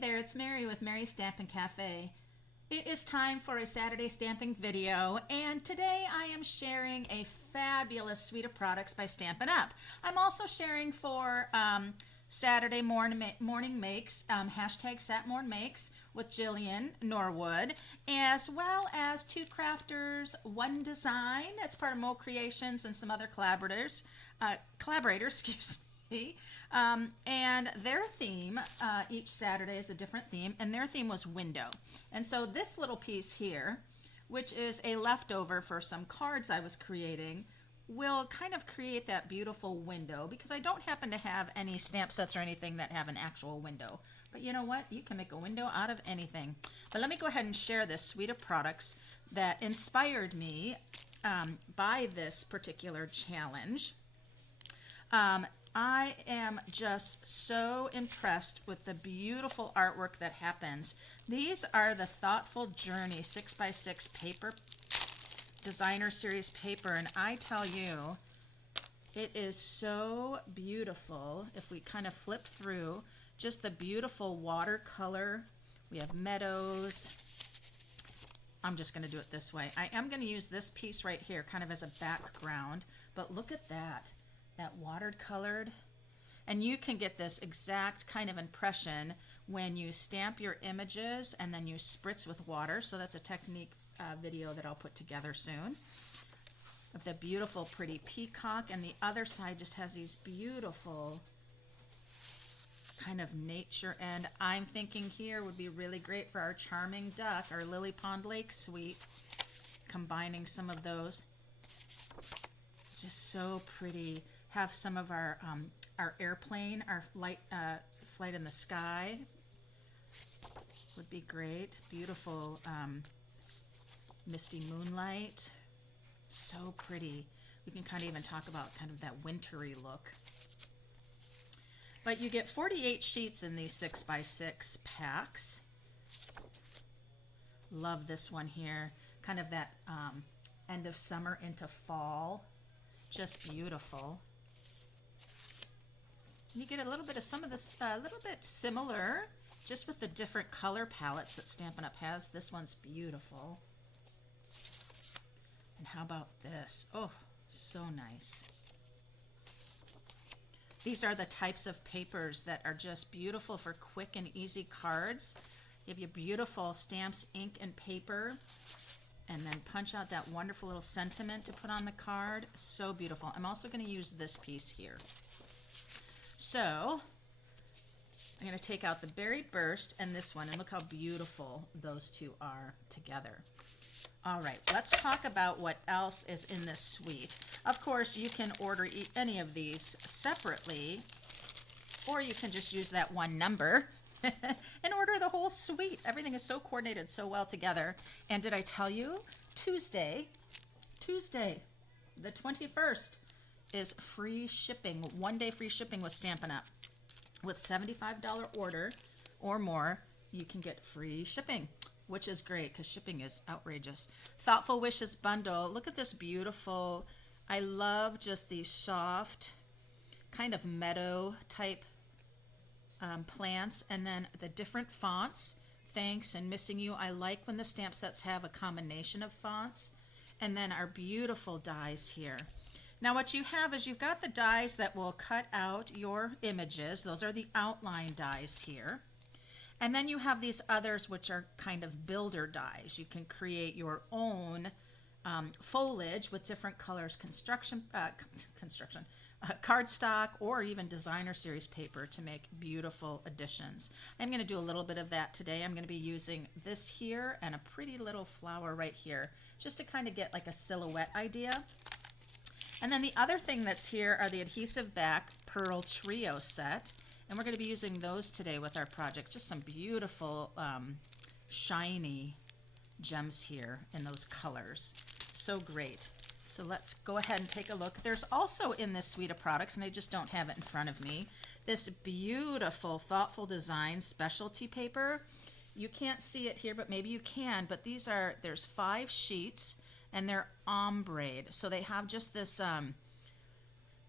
there, it's Mary with Mary's Stampin' Cafe. It is time for a Saturday stamping video, and today I am sharing a fabulous suite of products by Stampin' Up. I'm also sharing for Saturday morning makes, hashtag satmornmakes with Jillian Norwood, as well as two crafters, one design. That's part of Mo Creations and some other collaborators, excuse me. And their theme, each Saturday is a different theme, and their theme was window. And so this little piece here, which is a leftover for some cards I was creating, will kind of create that beautiful window, because I don't happen to have any stamp sets or anything that have an actual window. But you know what? You can make a window out of anything. But let me go ahead and share this suite of products that inspired me by this particular challenge. I am just so impressed with the beautiful artwork that happens. These are the Thoughtful Journey 6x6 paper, designer series paper, and I tell you, it is so beautiful. If we kind of flip through, just the beautiful watercolor. We have meadows. I'm just going to do it this way. I am going to use this piece right here kind of as a background, but look at that. That watercolored, and you can get this exact kind of impression when you stamp your images and then you spritz with water. So that's a technique video that I'll put together soon, of the beautiful pretty peacock, and the other side just has these beautiful kind of nature, and I'm thinking here would be really great for our charming duck, our Lily Pond Lake suite, combining some of those. Just so pretty. Have some of our airplane, our flight in the sky would be great. Beautiful misty moonlight, so pretty. We can kind of even talk about kind of that wintry look. But you get 48 sheets in these 6x6 packs. Love this one here, kind of that end of summer into fall, just beautiful. You get a little bit of some of this, a little bit similar, just with the different color palettes that Stampin' Up has. This one's beautiful. And how about this? Oh, so nice. These are the types of papers that are just beautiful for quick and easy cards. You have your beautiful stamps, ink, and paper, and then punch out that wonderful little sentiment to put on the card. So beautiful. I'm also going to use this piece here. So I'm going to take out the Berry Burst and this one, and look how beautiful those two are together. All right, let's talk about what else is in this suite. Of course, you can order any of these separately, or you can just use that one number and order the whole suite. Everything is so coordinated so well together. And did I tell you, Tuesday, the 21st, is free shipping, 1 day free shipping with Stampin' Up. With $75 order or more, you can get free shipping, which is great because shipping is outrageous. Thoughtful Wishes bundle. Look at this beautiful, I love just these soft kind of meadow type plants, and then the different fonts. Thanks and Missing You. I like when the stamp sets have a combination of fonts. And then our beautiful dies here. Now what you have is you've got the dies that will cut out your images. Those are the outline dies here. And then you have these others which are kind of builder dies. You can create your own foliage with different colors, cardstock, or even designer series paper to make beautiful additions. I'm going to do a little bit of that today. I'm going to be using this here and a pretty little flower right here, just to kind of get like a silhouette idea. And then the other thing that's here are the adhesive back Pearl Trio set, and we're going to be using those today with our project. Just some beautiful shiny gems here in those colors. So great. So let's go ahead and take a look. There's also in this suite of products, and I just don't have it in front of me, this beautiful Thoughtful Design specialty paper. You can't see it here, but maybe you can. But there's 5 sheets, and they're ombre. So they have just this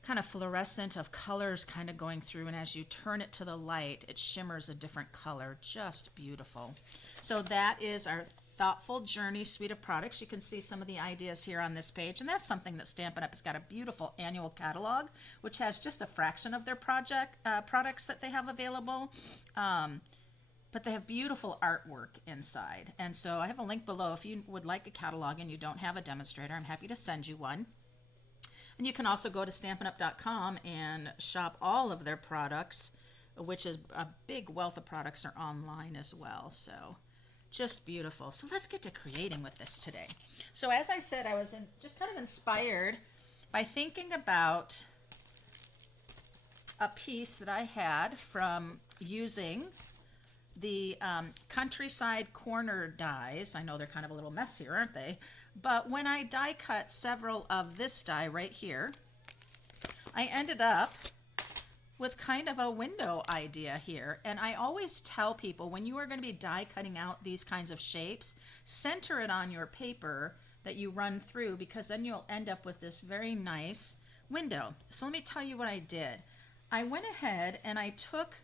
kind of fluorescent of colors kind of going through, and as you turn it to the light, it shimmers a different color. Just beautiful. So that is our Thoughtful Journey suite of products. You can see some of the ideas here on this page, and that's something that Stampin' Up! Has got a beautiful annual catalog, which has just a fraction of their products that they have available. But they have beautiful artwork inside. And so I have a link below if you would like a catalog and you don't have a demonstrator. I'm happy to send you one. And you can also go to StampinUp.com and shop all of their products, which is a big wealth of products are online as well. So just beautiful. So let's get to creating with this today. So as I said, I was just kind of inspired by thinking about a piece that I had from using the countryside corner dies. I know they're kind of a little messier, aren't they? But when I die cut several of this die right here, I ended up with kind of a window idea here. And I always tell people, when you are going to be die cutting out these kinds of shapes, center it on your paper that you run through, because then you'll end up with this very nice window. So let me tell you what I did. I went ahead and I took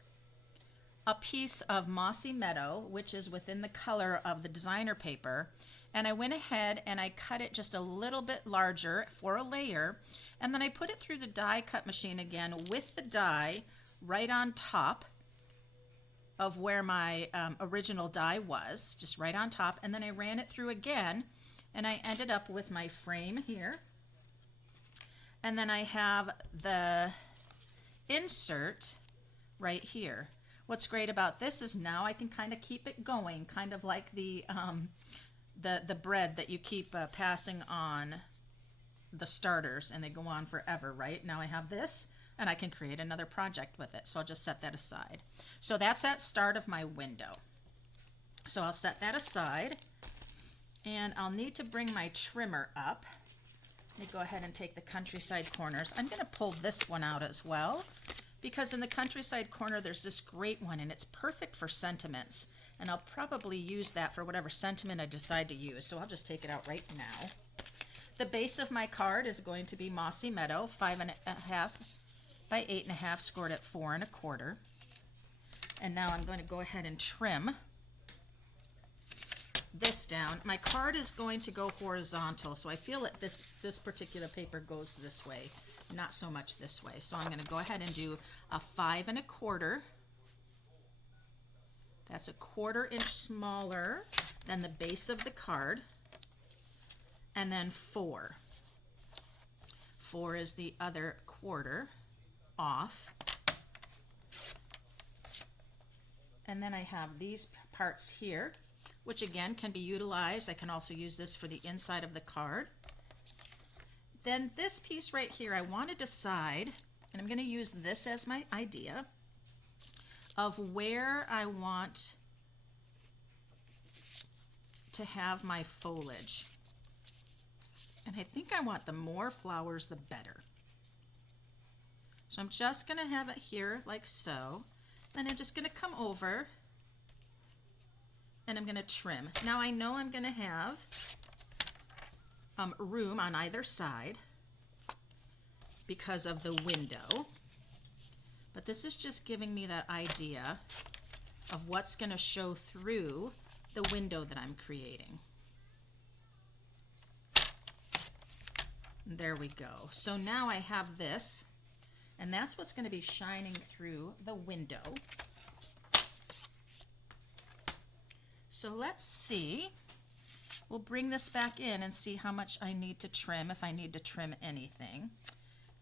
a piece of Mossy Meadow, which is within the color of the designer paper, and I went ahead and I cut it just a little bit larger for a layer, and then I put it through the die cut machine again with the die right on top of where my original die was, just right on top, and then I ran it through again, and I ended up with my frame here. And then I have the insert right here. What's great about this is now I can kind of keep it going, kind of like the bread that you keep passing on the starters and they go on forever, right? Now I have this and I can create another project with it. So I'll just set that aside. So that's that start of my window. So I'll set that aside, and I'll need to bring my trimmer up. Let me go ahead and take the countryside corners. I'm going to pull this one out as well, because in the countryside corner there's this great one and it's perfect for sentiments, and I'll probably use that for whatever sentiment I decide to use. So I'll just take it out right now. The base of my card is going to be Mossy Meadow, 5.5 by 8.5, scored at 4 1/4. And now I'm going to go ahead and trim this down. My card is going to go horizontal, so I feel that this particular paper goes this way, not so much this way. So I'm going to go ahead and do a 5 1/4. That's a 1/4 inch smaller than the base of the card. And then 4. 4 is the other 1/4 off. And then I have these parts here, which again can be utilized. I can also use this for the inside of the card. Then this piece right here, I want to decide, and I'm going to use this as my idea of where I want to have my foliage. And I think I want the more flowers, the better. So I'm just going to have it here like so. And I'm just going to come over and I'm going to trim. Now I know I'm going to have room on either side because of the window. But this is just giving me that idea of what's going to show through the window that I'm creating. There we go. So now I have this, and that's what's going to be shining through the window. So let's see. We'll bring this back in and see how much I need to trim, if I need to trim anything.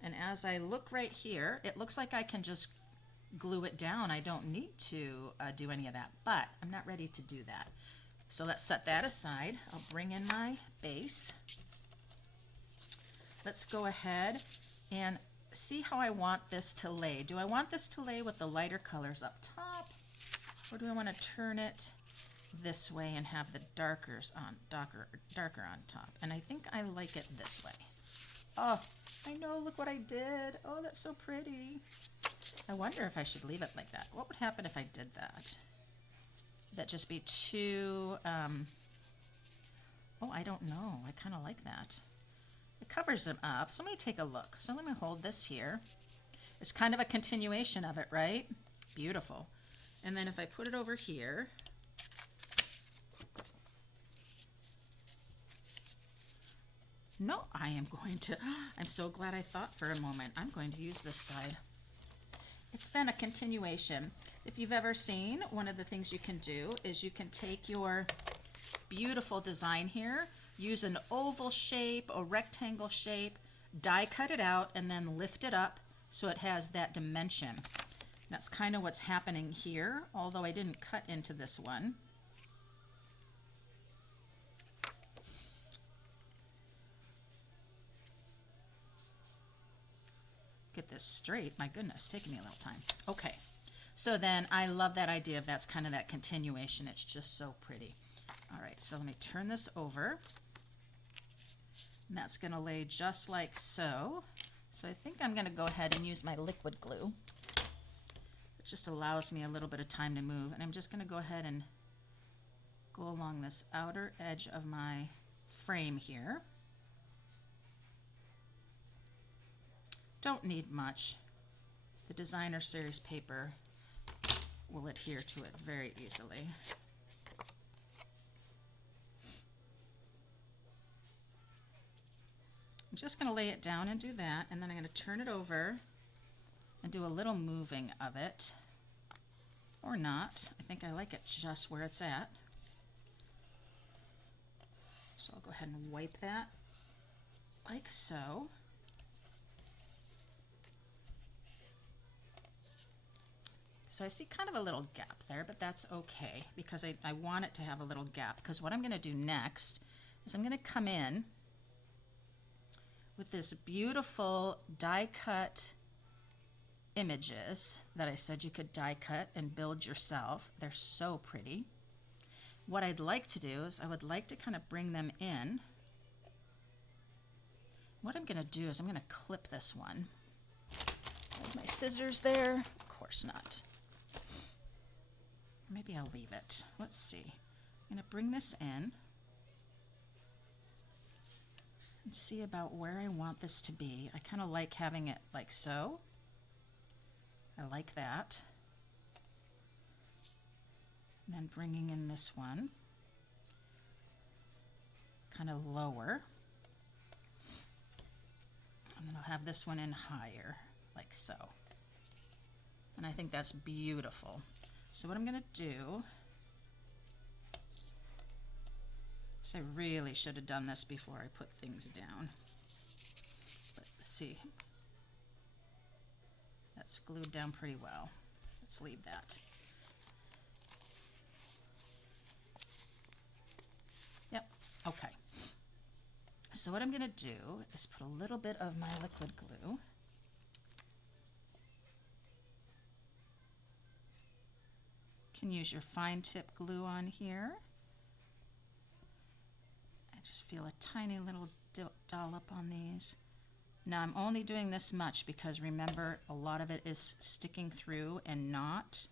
And as I look right here, it looks like I can just glue it down. I don't need to do any of that, but I'm not ready to do that. So let's set that aside. I'll bring in my base. Let's go ahead and see how I want this to lay. Do I want this to lay with the lighter colors up top, or do I want to turn it this way and have the darker on top? And I think I like it this way. Oh, I know, look what I did. Oh, that's so pretty. I wonder if I should leave it like that. What would happen if I did that? Would that just be too, oh, I don't know. I kind of like that. it covers them up. So let me take a look. So let me hold this here. It's kind of a continuation of it, right? Beautiful. And then if I put it over here, no, I am going to, I'm so glad I thought for a moment. I'm going to use this side. It's then a continuation. If you've ever seen, one of the things you can do is you can take your beautiful design here, use an oval shape, a rectangle shape, die cut it out, and then lift it up so it has that dimension. That's kind of what's happening here, although I didn't cut into this one. Get this straight. My goodness, taking me a little time. Okay, so then I love that idea of that's kind of that continuation. It's just so pretty. All right, so let me turn this over. And that's going to lay just like so. So I think I'm going to go ahead and use my liquid glue. It just allows me a little bit of time to move. And I'm just going to go ahead and go along this outer edge of my frame here. Don't need much. The designer series paper will adhere to it very easily. I'm just going to lay it down and do that, and then I'm going to turn it over and do a little moving of it, or not. I think I like it just where it's at. So I'll go ahead and wipe that like so. So I see kind of a little gap there, but that's okay because I want it to have a little gap, because what I'm going to do next is I'm going to come in with this beautiful die cut images that I said you could die cut and build yourself. They're so pretty. What I'd like to do is I would like to kind of bring them in. What I'm going to do is I'm going to clip this one. Have my scissors there? Of course not. Maybe I'll leave it. Let's see. I'm going to bring this in and see about where I want this to be. I kind of like having it like so. I like that. And then bringing in this one kind of lower. And then I'll have this one in higher, like so. And I think that's beautiful. So what I'm going to do is I really should have done this before I put things down. But see, that's glued down pretty well. Let's leave that. Yep, okay. So what I'm going to do is put a little bit of my liquid glue . Can use your fine tip glue on here. I just feel a tiny little dollop on these. Now I'm only doing this much because remember a lot of it is sticking through and not.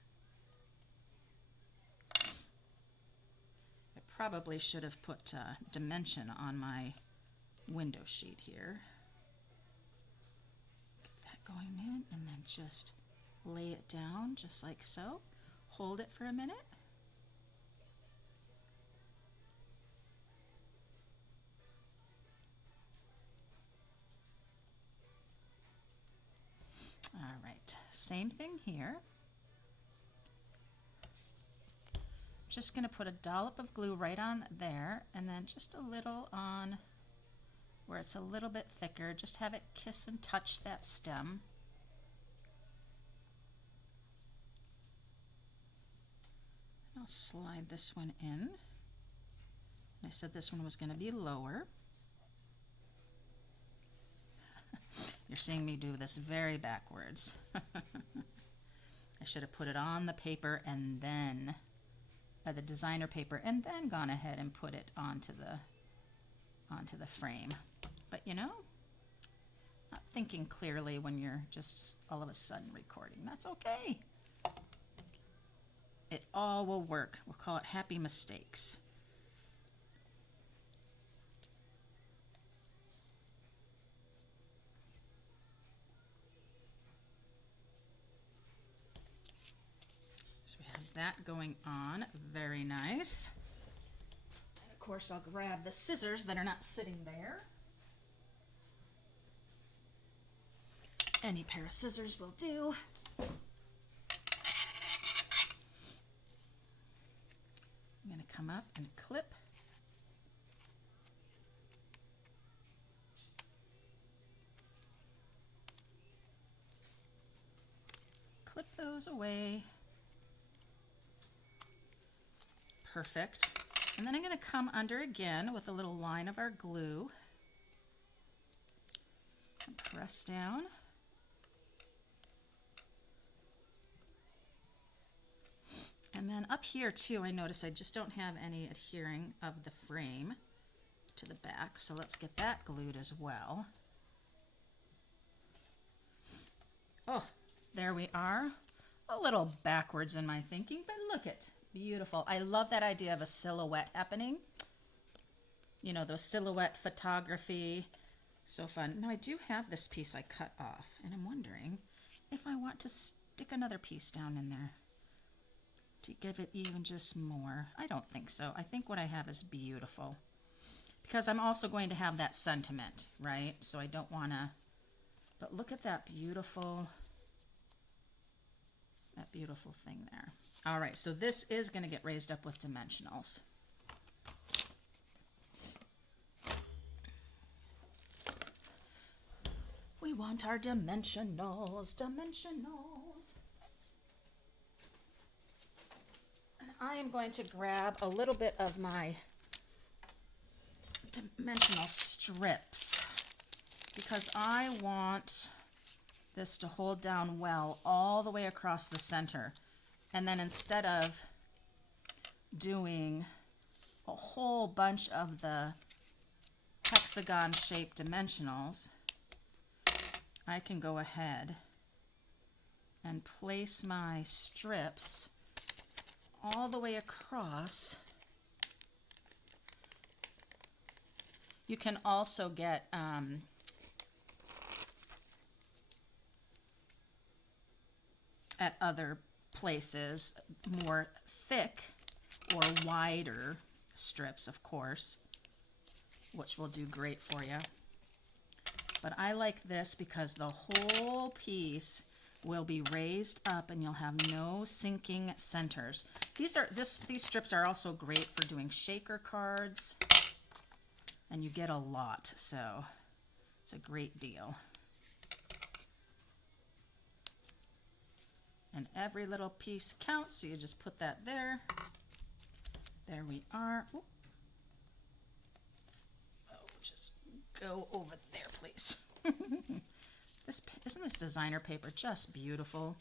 I probably should have put dimension on my window sheet here. Get that going in and then just lay it down just like so. Hold it for a minute. All right, same thing here. Just going to put a dollop of glue right on there and then just a little on where it's a little bit thicker. Just have it kiss and touch that stem. I'll slide this one in. I said this one was going to be lower. You're seeing me do this very backwards. I should have put it on the paper and then, the designer paper, and then gone ahead and put it onto the frame. But you know, not thinking clearly when you're just all of a sudden recording. That's okay. It all will work. We'll call it happy mistakes. that going on. Very nice. And of course, I'll grab the scissors that are not sitting there. Any pair of scissors will do. I'm going to come up and clip. Clip those away. Perfect. And then I'm going to come under again with a little line of our glue and press down. And then up here too, I notice I just don't have any adhering of the frame to the back, so let's get that glued as well. Oh, there we are. A little backwards in my thinking, but look it, beautiful. I love that idea of a silhouette happening. You know, those silhouette photography, so fun. Now I do have this piece I cut off, and I'm wondering if I want to stick another piece down in there to give it even just more. I don't think so. I think what I have is beautiful, because I'm also going to have that sentiment, right? So I don't want to, but look at that beautiful thing there. All right, so this is going to get raised up with dimensionals. We want our dimensionals. And I am going to grab a little bit of my dimensional strips because I want this to hold down well all the way across the center. And then instead of doing a whole bunch of the hexagon shaped dimensionals, I can go ahead and place my strips all the way across. You can also get at other places more thick or wider strips, of course, which will do great for you. But I like this because the whole piece will be raised up and you'll have no sinking centers. These strips are also great for doing shaker cards, and you get a lot, so it's a great deal. And every little piece counts, so you just put that there. There we are. Ooh. Oh, just go over there, please. Isn't this designer paper just beautiful?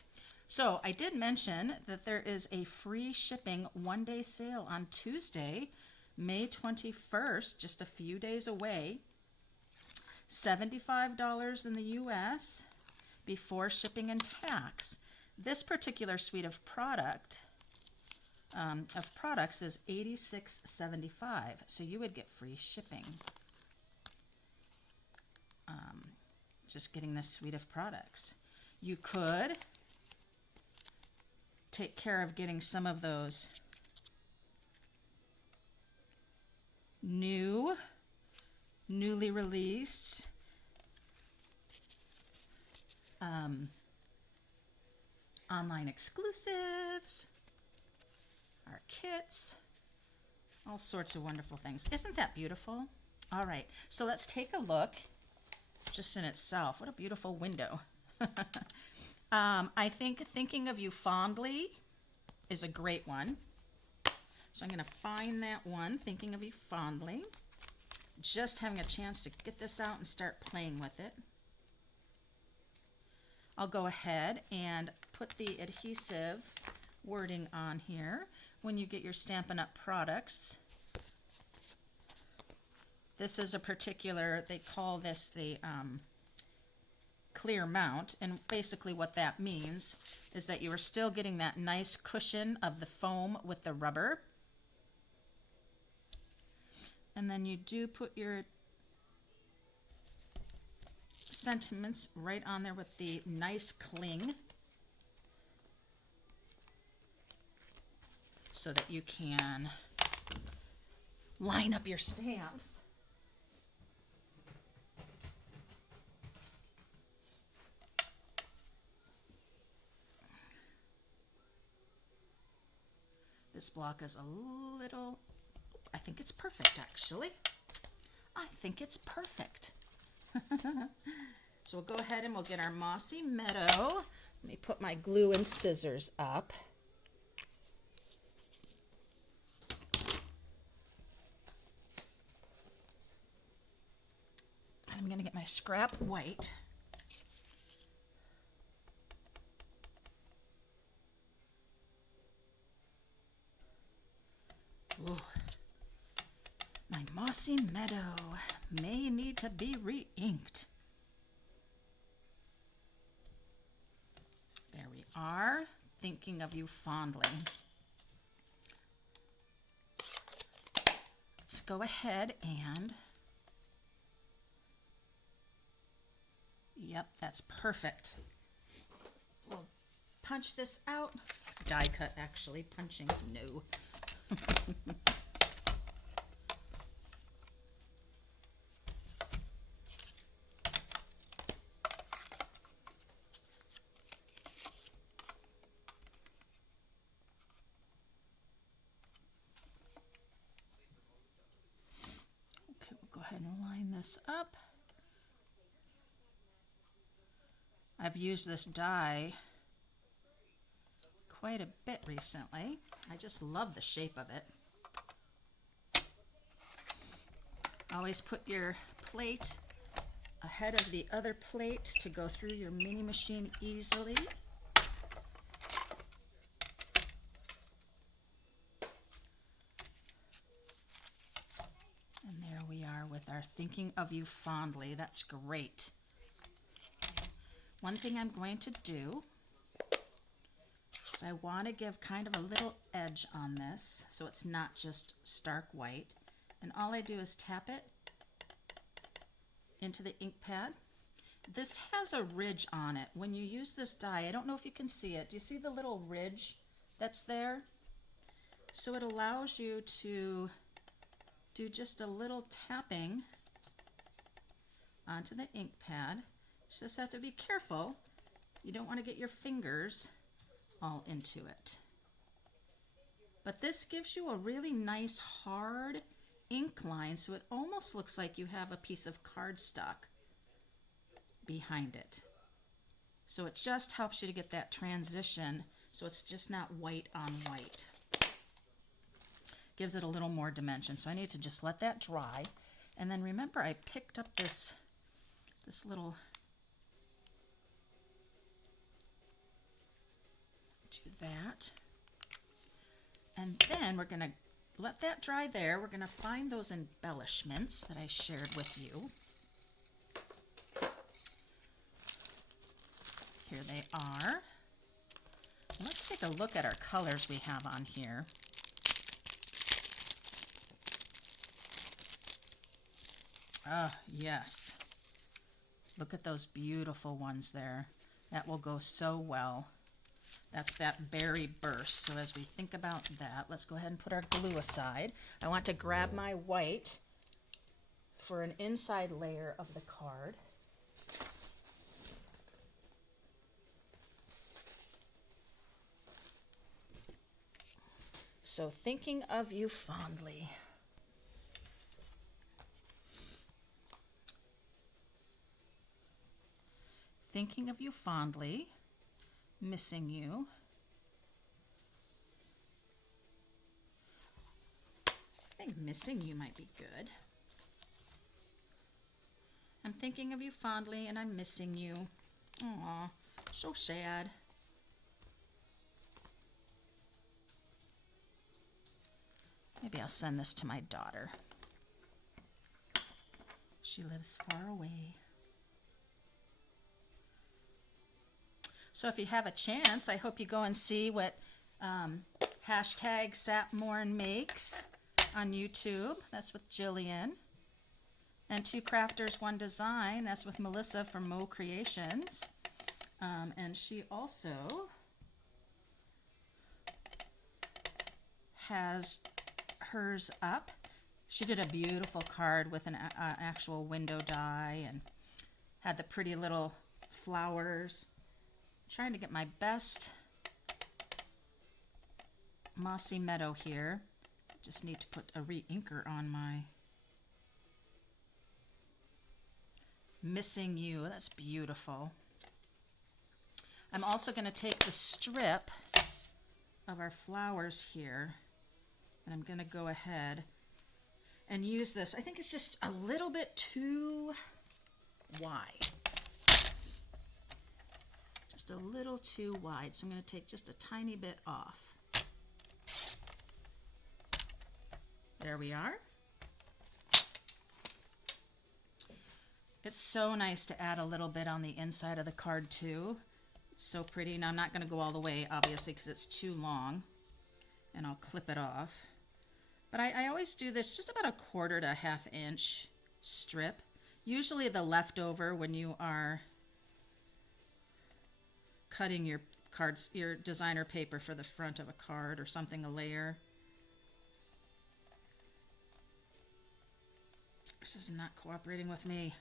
So I did mention that there is a free shipping one-day sale on Tuesday, May 21st, just a few days away. $75 in the US before shipping and tax. This particular suite of products is $86.75, so you would get free shipping. Just getting this suite of products. You could take care of getting some of those newly released online exclusives, our kits, all sorts of wonderful things. Isn't that beautiful? All right, so let's take a look just in itself. What a beautiful window. I think Thinking of You Fondly is a great one. So I'm going to find that one, Thinking of You Fondly. Just having a chance to get this out and start playing with it. I'll go ahead and put the adhesive wording on here. When you get your Stampin' Up! Products, this is a particular, they call this the clear mount, and basically what that means is that you are still getting that nice cushion of the foam with the rubber. And then you do put your sentiments right on there with the nice cling. so that you can line up your stamps. This block is a little, I think it's perfect actually. I think it's perfect. So we'll go ahead and we'll get our Mossy Meadow. Let me put my glue and scissors up. I'm going to get my scrap white. Ooh. My Mossy Meadow may need to be re-inked. There we are, thinking of you fondly. Let's go ahead and, yep, that's perfect. We'll punch this out. Die cut, actually, punching, no. Okay, we'll go ahead and line this up. I've used this die quite a bit recently. I just love the shape of it. Always put your plate ahead of the other plate to go through your mini machine easily. And there we are with our thinking of you fondly. That's great. One thing I'm going to do is I want to give kind of a little edge on this so it's not just stark white. And all I do is tap it into the ink pad. This has a ridge on it. When you use this die, I don't know if you can see it. Do you see the little ridge that's there? So it allows you to do just a little tapping onto the ink pad. You just have to be careful. You don't want to get your fingers all into it. But this gives you a really nice hard ink line, so it almost looks like you have a piece of cardstock behind it. So it just helps you to get that transition so it's just not white on white. Gives it a little more dimension. So I need to just let that dry. And then remember, I picked up this little, do that. And then we're going to let that dry there. We're going to find those embellishments that I shared with you. Here they are. Let's take a look at our colors we have on here. Ah, yes. Look at those beautiful ones there. That will go so well. That's that berry burst. So as we think about that, let's go ahead and put our glue aside. I want to grab my white for an inside layer of the card. So thinking of you fondly. Thinking of you fondly. Missing you. I think missing you might be good. I'm thinking of you fondly and I'm missing you. Aw, so sad. Maybe I'll send this to my daughter. She lives far away. So if you have a chance, I hope you go and see what hashtag satmornmakes on YouTube. That's with Jillian. And Two Crafters, One Design. That's with Melissa from Mo Creations. And she also has hers up. She did a beautiful card with an actual window die and had the pretty little flowers. I'm trying to get my best mossy meadow here. Just need to put a re-inker on my Missing You. That's beautiful. I'm also going to take the strip of our flowers here, and I'm going to go ahead and use this. I think it's just a little bit too wide. Just a little too wide. So I'm going to take just a tiny bit off. There we are. It's so nice to add a little bit on the inside of the card too. It's so pretty. Now I'm not going to go all the way, obviously, because it's too long, and I'll clip it off. But I always do this just about a 1/4 to 1/2 inch strip. Usually the leftover when you are cutting your cards, your designer paper for the front of a card or something, a layer. This is not cooperating with me.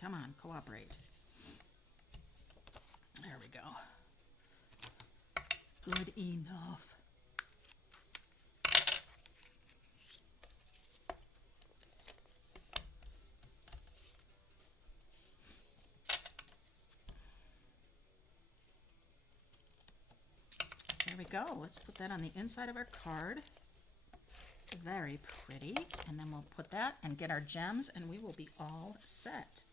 Come on, cooperate. There we go. Good enough. There we go. Let's put that on the inside of our card. Very pretty. And then we'll put that and get our gems, and we will be all set.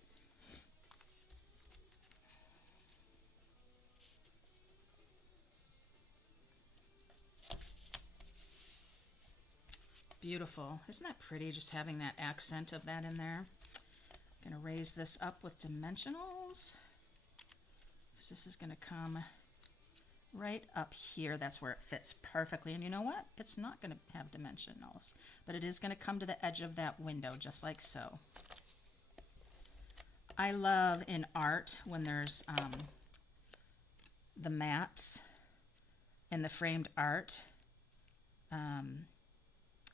Beautiful. Isn't that pretty, just having that accent of that in there? I'm going to raise this up with dimensionals, because this is going to come right up here. That's where it fits perfectly. And you know what? It's not going to have dimensionals, but it is going to come to the edge of that window, just like so. I love in art when there's the mats and the framed art.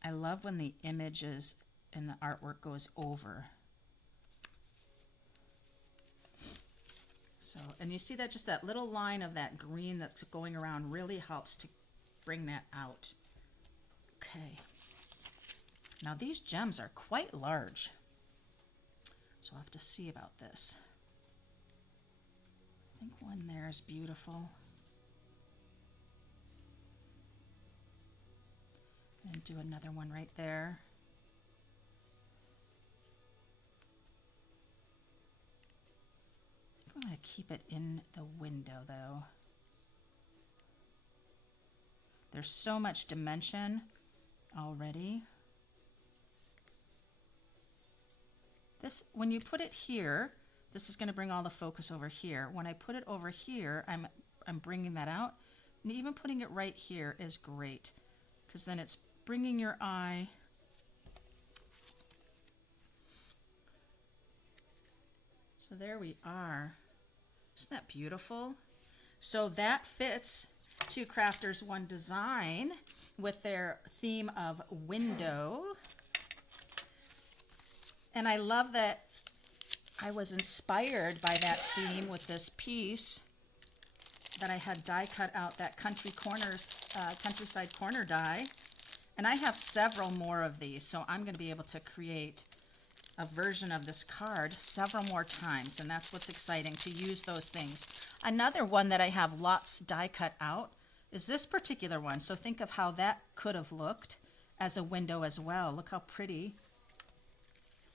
I love when the images and the artwork goes over. So, and you see that just that little line of that green that's going around really helps to bring that out. Okay. Now these gems are quite large, so I'll have to see about this. I think one there is beautiful. And do another one right there. I'm going to keep it in the window though. There's so much dimension already. This, when you put it here, this is going to bring all the focus over here. When I put it over here, I'm bringing that out. And even putting it right here is great, because then it's bringing your eye so there we are. Isn't that beautiful? So that fits Two Crafters One Design with their theme of window. And I love that I was inspired by that theme with this piece that I had die cut out, that countryside corner die. And I have several more of these, so I'm going to be able to create a version of this card several more times, and that's what's exciting, to use those things. Another one that I have lots die cut out is this particular one. So think of how that could have looked as a window as well. Look how pretty.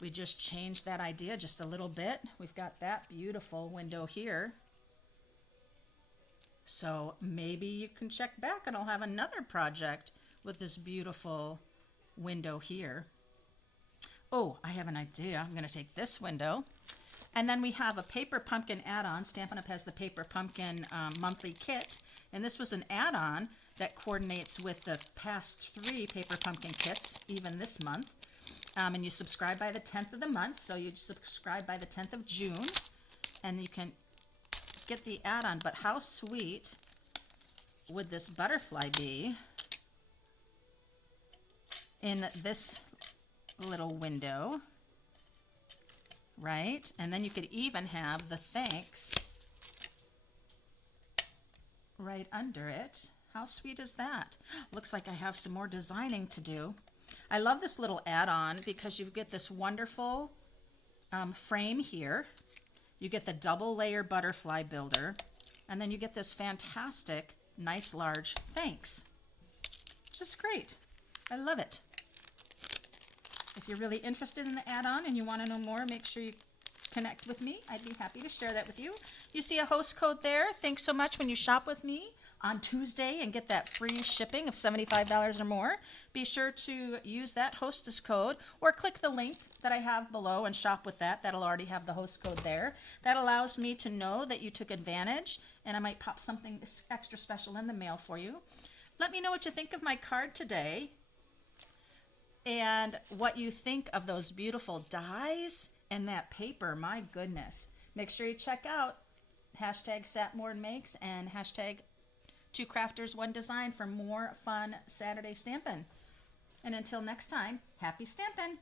We just changed that idea just a little bit. We've got that beautiful window here. So maybe you can check back and I'll have another project with this beautiful window here. Oh, I have an idea. I'm going to take this window. And then we have a paper pumpkin add-on. Stampin' Up! Has the paper pumpkin monthly kit. And this was an add-on that coordinates with the past 3 paper pumpkin kits, even this month. And you subscribe by the 10th of the month. So you subscribe by the 10th of June. And you can get the add-on. But how sweet would this butterfly be in this little window, right? And then you could even have the thanks right under it. How sweet is that? Looks like I have some more designing to do. I love this little add-on because you get this wonderful frame here. You get the double layer butterfly builder, and then you get this fantastic, nice large thanks. Just great. I love it. If you're really interested in the add-on and you want to know more, make sure you connect with me. I'd be happy to share that with you. You see a host code there. Thanks so much when you shop with me on Tuesday and get that free shipping of $75 or more. Be sure to use that hostess code or click the link that I have below and shop with that. That'll already have the host code there. That allows me to know that you took advantage, and I might pop something extra special in the mail for you. Let me know what you think of my card today and what you think of those beautiful dies and that paper. My goodness. Make sure you check out hashtag satmornmakes and hashtag 2 crafters 1 design for more fun Saturday Stampin'. And until next time, happy stampin'!